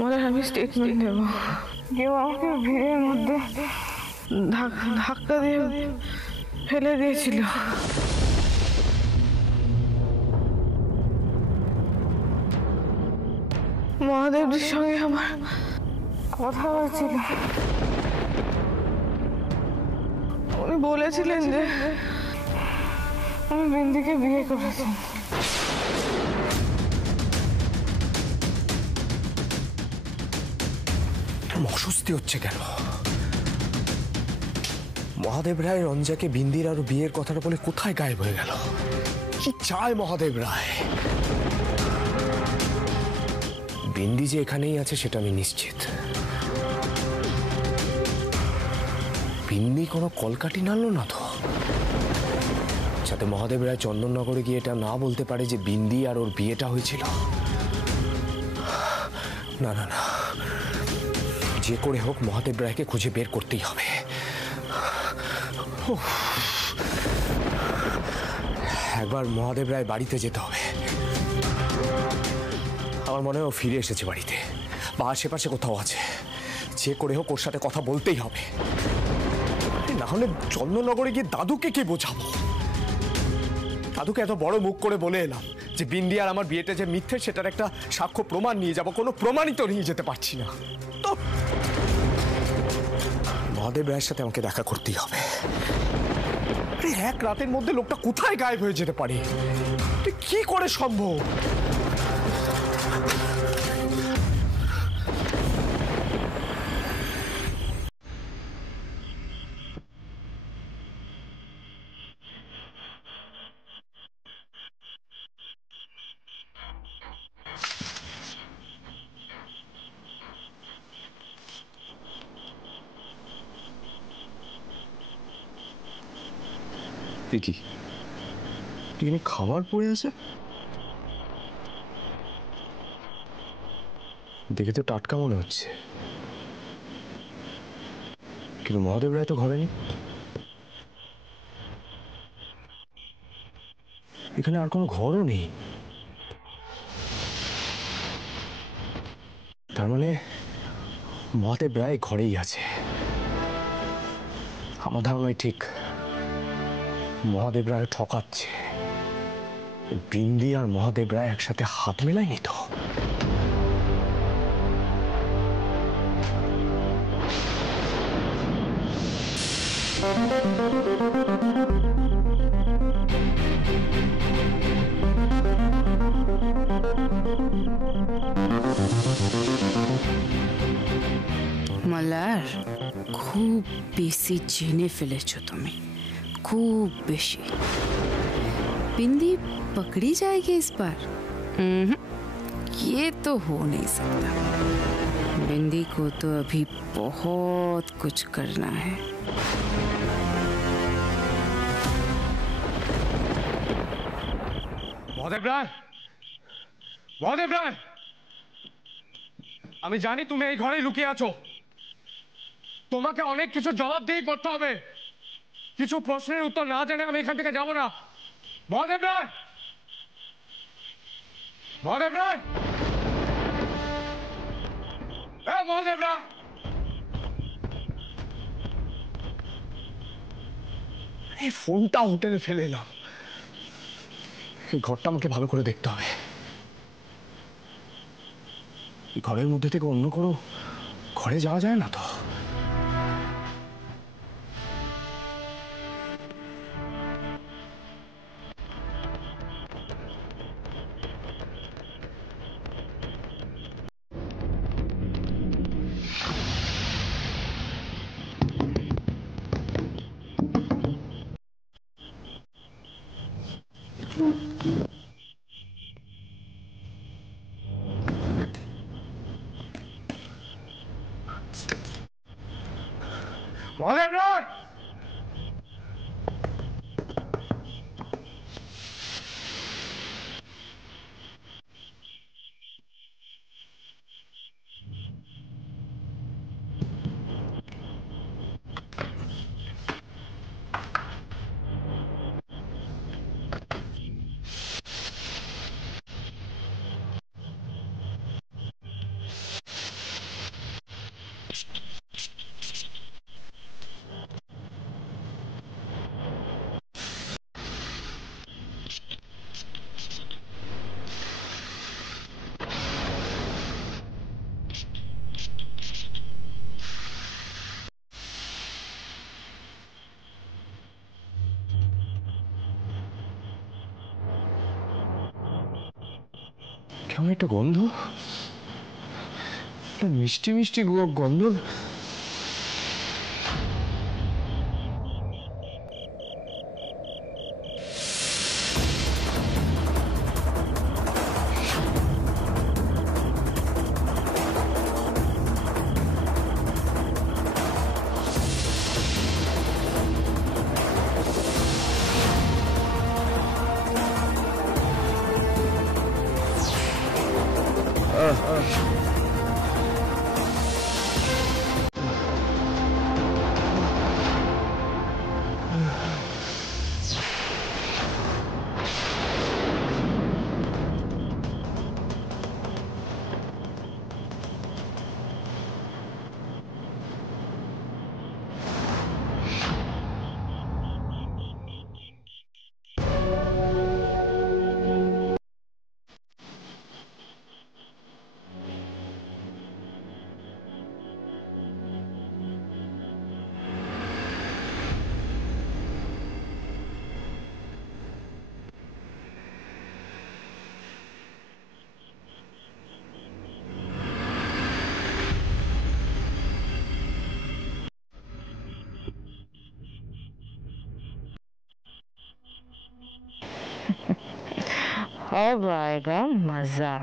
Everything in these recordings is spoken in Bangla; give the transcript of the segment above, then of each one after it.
মনে হয় আমি স্টেটমেন্ট দেব। কেউ আমাকে ভিড়ের মধ্যে ধাক্কা দিয়ে ফেলে দিয়েছিল। মহাদেবজির সঙ্গে আমার কথা হয়েছিল। উনি বলেছিলেন যে আমি বিন্দিকে বিয়ে করেছি। অস্বস্তি হচ্ছে কেন? মহাদেব রায় রঞ্জাকে বিন্দির আর বিয়ের কথাটা বলে কোথায় গায়েব হয়ে গেল? কি চায় মহাদেব রায়? বিন্দি যে এখানেই আছে সেটা আমি নিশ্চিত। বিন্দি কোনো কলকাঠি নাড়ল না তো, যাতে মহাদেব রায় চন্দননগরে গিয়ে এটা না বলতে পারে যে বিন্দি আর ওর বিয়েটা হয়েছিল। না না না, যে করে হোক মহাদেব রায়কে খুঁজে বের করতেই হবে। একবার মহাদেব রায় বাড়িতে যেতে হবে। আমার মনে হয় ও ফিরে এসেছে বাড়িতে বা আশেপাশে কোথাও আছে। যে করে হোক ওর সাথে কথা বলতেই হবে, না হলে চন্দননগরে গিয়ে দাদুকে কে বোঝাবো? দাদুকে এত বড় মুখ করে বলে এলাম যে বিন্দি আর আমার বিয়েটা যে মিথ্যে সেটার একটা সাক্ষ্য প্রমাণ নিয়ে যাব, কোনো প্রমাণই তো নিয়ে যেতে পারছি না। তো মহাদেব রায়ের সাথে আমাকে দেখা করতেই হবে। এক রাতের মধ্যে লোকটা কোথায় গায়েব হয়ে যেতে পারে? কি করে সম্ভব? কি এখানে খাবার পড়ে আছে? দেখে তো টাটকা মনে হচ্ছে, কিন্তু মহাদেব রায় তো ঘরে নেই। এখানে আর কোনো ঘরও নেই। তার মানে মহাদেব রায় ঘরেই আছে। আমার ধারণাই ঠিক, মহাদেব রায় ঠকাচ্ছে। বিন্দি আর মহাদেব রায় একসাথে হাত মেলায়নি তো? মালার, খুব বেশি জেনে ফেলেছো তুমি, खूब बेशी। बिंदी पकड़ी जाएगी इस बार? ये तो हो नहीं सकता। बिंदी को तो अभी बहुत कुछ करना है। মহাদেব রায়, মহাদেব রায়, আমি জানি তুমি এই ঘরেই লুকিয়ে আছো। তোমাকে অনেক কিছু জবাবদিহি করতে হবে। কিছু প্রশ্নের উত্তর না জেনে আমি এখান থেকে যাব না। মহাদেব রায়, মহাদেব রায়, মহাদেব রায়। এই ফোনটা হোটেলে ফেলে এলাম। এই ঘরটা আমাকে ভালো করে দেখতে হবে। এই ঘরের মধ্যে থেকে অন্য কোনো ঘরে যাওয়া যায় না তো? মহাদেব রায়, দারুণ একটা গন্ধ, মিষ্টি মিষ্টি গন্ধ। अब आएगा मजा।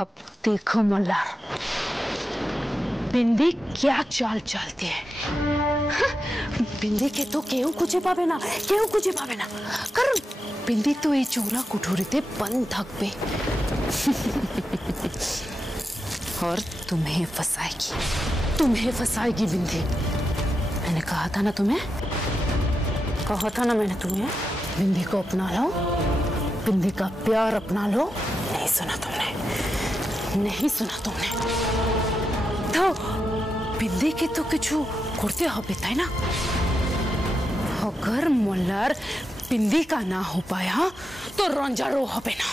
अब देखो मल्हार, बिंदी क्या चाल चलती है। बिंदी के तो केउ कुछ पावे ना, केउ कुछ पावे ना, कारण बिंदी तो ये चोरा कुठोरीते बंद थकबे और तुम्हें फंसाएगी बिंदी। मैंने कहा था ना तुम्हें, मैंने तुम्हें बिंदी को अपना लो, बिंदी का प्यार अपना लो। नहीं सुना तुमने। तो बिंदी के तो किछु करते होबे ताई ना। अगर मल्हार बिंदी का ना हो पाया तो रंजारो होबे ना,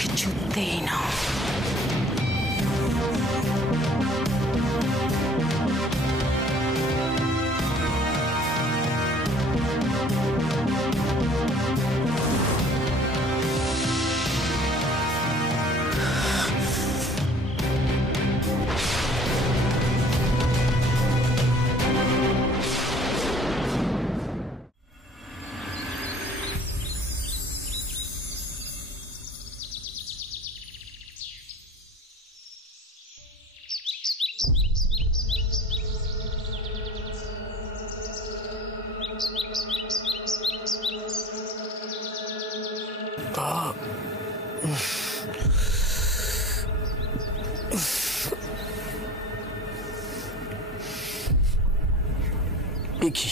किछु देई ना। কি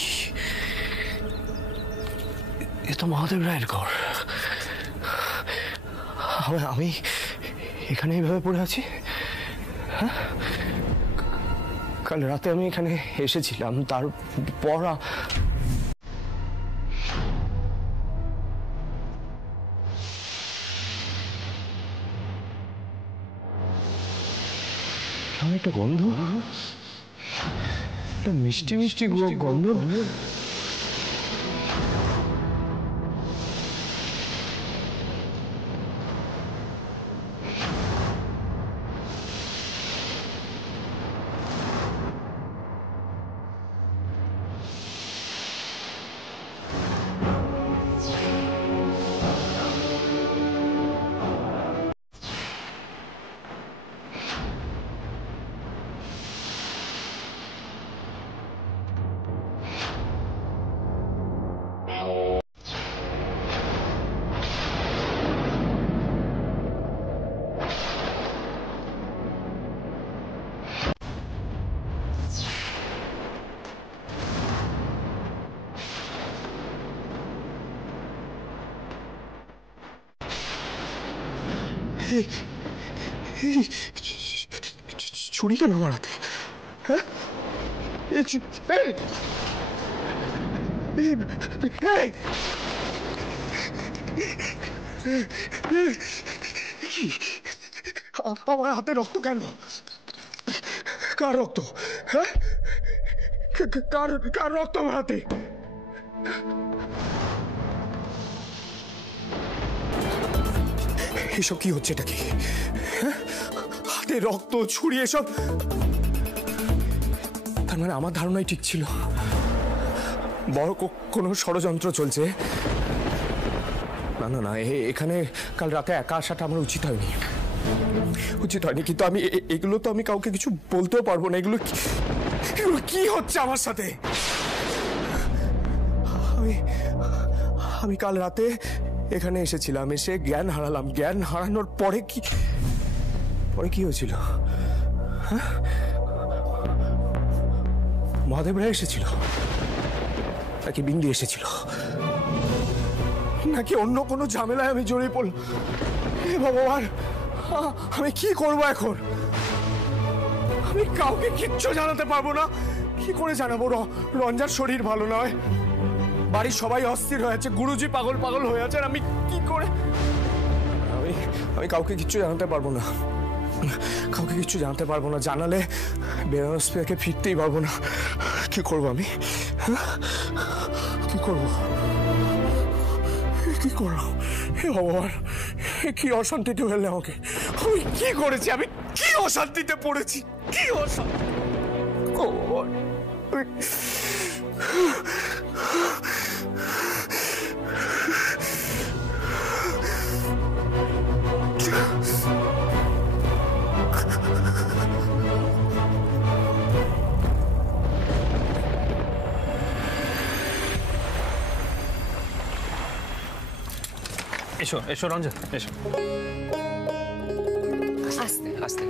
এ তো মহাদেব রায়ের ঘর। আমি এখানে এইভাবে পড়ে আছি। হ্যাঁ, কাল রাতে আমি এখানে এসেছিলাম, তারপর একটা গন্ধ, একটা মিষ্টি মিষ্টি গন্ধ। ছুরি কেন আমার হাতে? হ্যাঁ, আমার হাতে রক্ত কেন? কার রক্ত? হ্যাঁ, কার রক্ত আমার হাতে? এসব কি হচ্ছে? এটা কি? হাতে রক্ত, ছুরি, এসব? তার মানে আমার ধারণাই ঠিক ছিল, বড় কোনো ষড়যন্ত্র চলছে। না না না, এখানে কাল রাতে একা আসাটা আমার উচিত হয়নি, কিন্তু আমি এগুলো তো আমি কাউকে কিছু বলতেও পারবো না। এগুলো কি হচ্ছে আমার সাথে? আমি কাল রাতে এখানে এসেছিলাম, এসে জ্ঞান হারালাম। জ্ঞান হারানোর পরে কি হয়েছিল? হ্যাঁ, মহাদেব রায় এসেছিল নাকি বিন্দি এসেছিল, নাকি অন্য কোনো ঝামেলায় আমি জড়িয়ে পড়লাম? হে ভগবান, আমি কি করবো এখন? আমি কাউকে কিচ্ছু জানাতে পারবো না। কি করে জানাবো? রঞ্জার শরীর ভালো নয়, বাড়ির সবাই অস্থির হয়ে আছে, গুরুজি পাগল পাগল হয়ে আছে, আমি কি করে? আমি কাউকে কিচ্ছু জানাতে পারবো না, কাউকে কিচ্ছু জানাতে পারবো না। জানালে বেনারস থেকে ফিরতেই পারবো না। কি করবো আমি? কি করবো? কি করলাম? হে ভগবান, কি অশান্তিতে ফেললে আমাকে? আমি কি করেছি? আমি কি অশান্তিতে পড়েছি? কি অশান্তি? এসো এসো রঞ্জন, এসো। আস্তে আস্তে।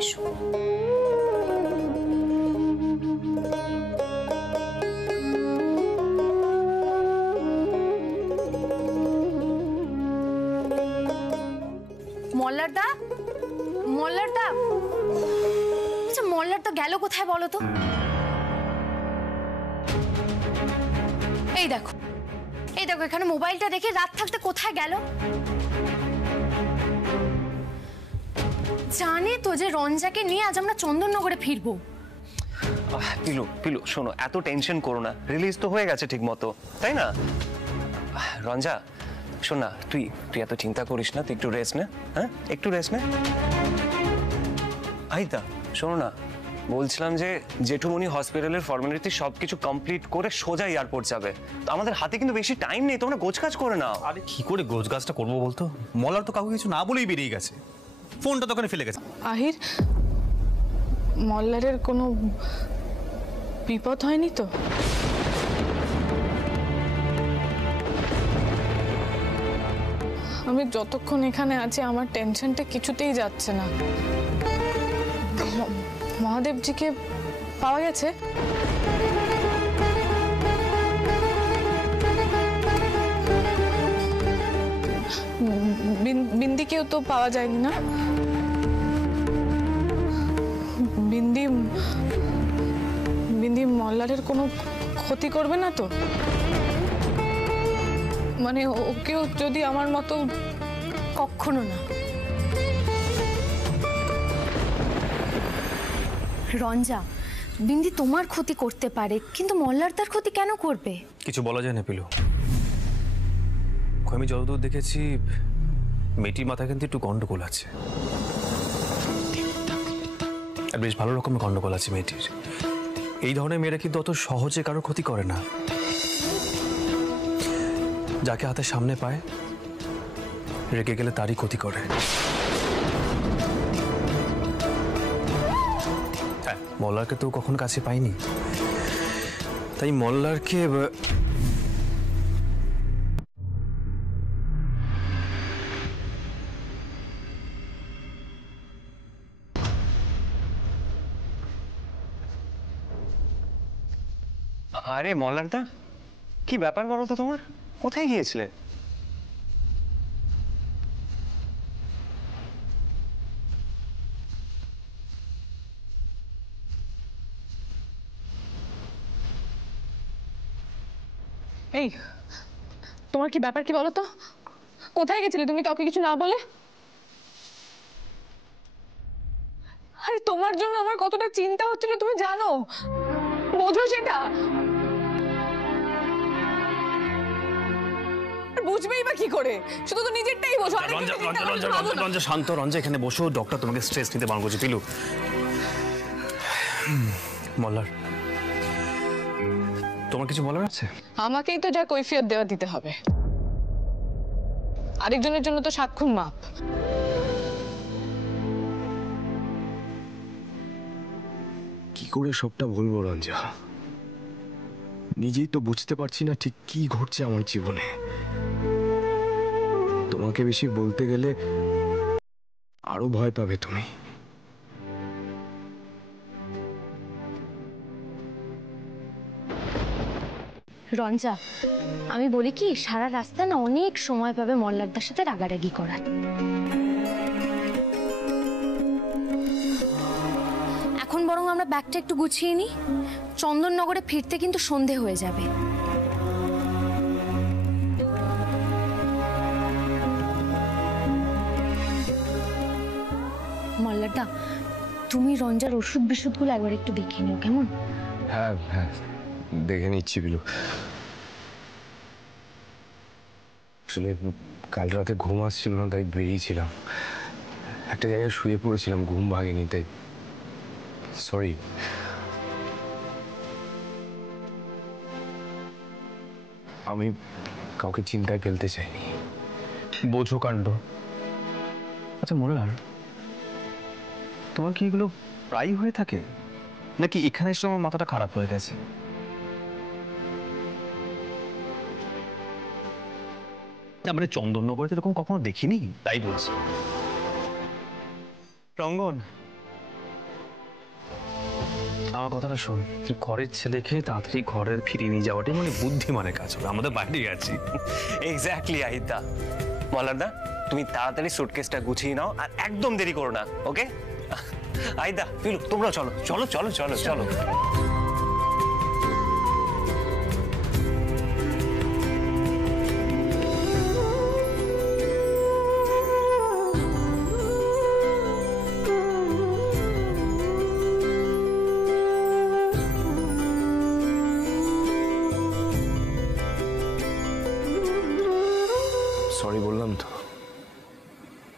এসো। মল্লারদা, মল্লারদা, আচ্ছা মল্লারদা গেল কোথায় বলো তো? এই দেখো, এই দেখো, এখানে মোবাইলটা দেখে রাত থাকতে কোথায় গেল? জানে তো যে রঞ্জাকে নিয়ে আজ আমরা চন্দননগরে ফিরবো। পিলু শোনো, এত টেনশন করো না, রিলিজ তো হয়ে গেছে ঠিক মতো, তাই না? রঞ্জা শোন না, তুই এত চিন্তা করিস না, তুই একটু রেস্ট নে। হ্যাঁ, একটু রেস্ট নে। আইতা শোনো না, বলছিলাম যে জেঠুমনি হসপিটালের ফর্মালিটি সবকিছু কমপ্লিট করে সোজা এয়ারপোর্ট যাবে। তো আমাদের হাতে কিন্তু বেশি টাইম নেই, তোমরা গোছকাজ করে নাও। আরে কি করে গোছগাছটা করবো বলতো? মলার তো কাউকে কিছু না বলেই বেরিয়ে গেছে, ফোনটা দোকানে ফেলে গেছে। আহির, মল্লারের কোনো বিপদ হয়নি তো? আমি যতক্ষণ এখানে আছি আমার টেনশনটা কিছুতেই যাচ্ছে না। মহাদেবজিকে পাওয়া গেছে? বিন্দিকেও তো পাওয়া যায়নি না? বিন্দি মল্লারের কোনো ক্ষতি করবে না তো? মানে ওকেও যদি আমার মতো? কখনো না। রঞ্জা, বিন্দি তোমার ক্ষতি করতে পারে, কিন্তু মল্লার তার ক্ষতি কেন করবে? কিছু বলা যায় না পিলু। আমি যতদূর দেখেছি মেয়েটির মাথায় কিন্তু একটু গন্ডগোল আছে, আর বেশ ভালো রকমের গন্ডগোল আছে মেয়েটির। এই ধরনের মেয়েরা কিন্তু অত সহজে কারোর ক্ষতি করে না। যাকে হাতের সামনে পায় রেগে গেলে তারই ক্ষতি করে। হ্যাঁ, মল্লারকে তো কখনো কাছে পাইনি, তাই মল্লারকে আরে মল্লারদা, কি ব্যাপার বলো তো তোমার? কোথায় গিয়েছিলে? এই, তোমার কি ব্যাপার কি বলো তো? কোথায় গেছিলে তুমি কাউকে কিছু না বলে? আরে তোমার জন্য আমার কতটা চিন্তা হচ্ছিল তুমি জানো, বোঝো সেটা? বুঝবেই বা কি করে? শুধু তো নিজেরটাই বোঝো। রঞ্জা শান্ত, রঞ্জা এখানে বসো, ডক্টর তোমাকে স্ট্রেস নিতে বারণ করছে। পিলু, মল্লার তোমার কিছু বলার আছে? আমাকেই তো যা কৈফিয়ত দেওয়া দিতে হবে, আরেকজনের জন্য তো সাক্ষুর মাপ। কি করে সবটা বলবো রঞ্জা? নিজেই তো বুঝতে পারছি না ঠিক কি ঘটছে আমার জীবনে। তোমাকে বেশি বলতে গেলে আরো ভয় পাবে তুমি। রঞ্জা, আমি বলি কি, সারা রাস্তা না অনেক সময় পাবে মল্লারদার সাথে রাগারাগি করার। এখন বরং আমরা ব্যাগটা একটু গুছিয়ে নিই, চন্দননগরে ফিরতে কিন্তু সন্ধে হয়ে যাবে। মল্লারদা, তুমি রঞ্জার ওষুধ বিশুদ্ধগুলো একবার একটু দেখে নিও, কেমন? হ্যাঁ হ্যাঁ, দেখে নিচ্ছি বিলু। আসলে কাল রাতে ঘুম আসছিল না, তাই বেরিয়েছিলাম। একটা জায়গায় শুয়ে পড়েছিলাম, ঘুম ভাগেনি, তাই সরি। আমি কাউকে চিন্তায় ফেলতে চাইনি। বোঝো কাণ্ড। আচ্ছা মল্লার, তোমার কি এগুলো প্রায় হয়ে থাকে, নাকি এখানে এসে আমার মাথাটা খারাপ হয়ে গেছে? না মানে চন্দননগরে এরকম কখনো দেখিনি, তাই বলছি। রঙ্গন, আমার কথাটা শোন, ঘরের ছেলেকে তাড়াতাড়ি ঘরের ফিরিয়ে নিয়ে যাওয়াটাই মানে বুদ্ধিমানের কাজ হবে। আমাদের বাইরে আছি। এক্স্যাক্টলি আহিদা। মল্লারদা, তুমি তাড়াতাড়ি সুটকেসটা গুছিয়ে নাও আর একদম দেরি করো না, ওকে? আহিদা, পিলু, তোমরা চলো চলো চলো চলো চলো। সরি বললাম তো,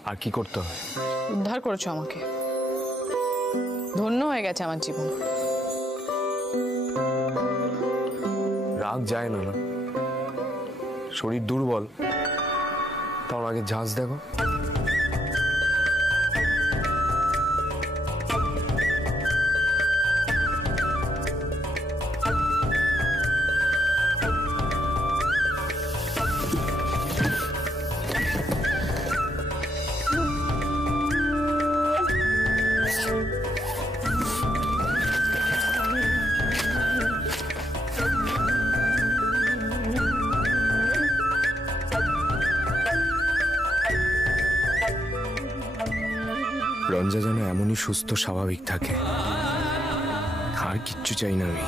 আর কি করতে হবে? উদ্ধার করেছো আমাকে, ধন্য হয়ে গেছে আমার জীবন। রাগ যায় না, না শরীর দুর্বল, তার আগে ঝাঁজ দেখো। রঞ্জা যেন এমনই সুস্থ স্বাভাবিক থাকে, আর কিচ্ছু চাই না আমি।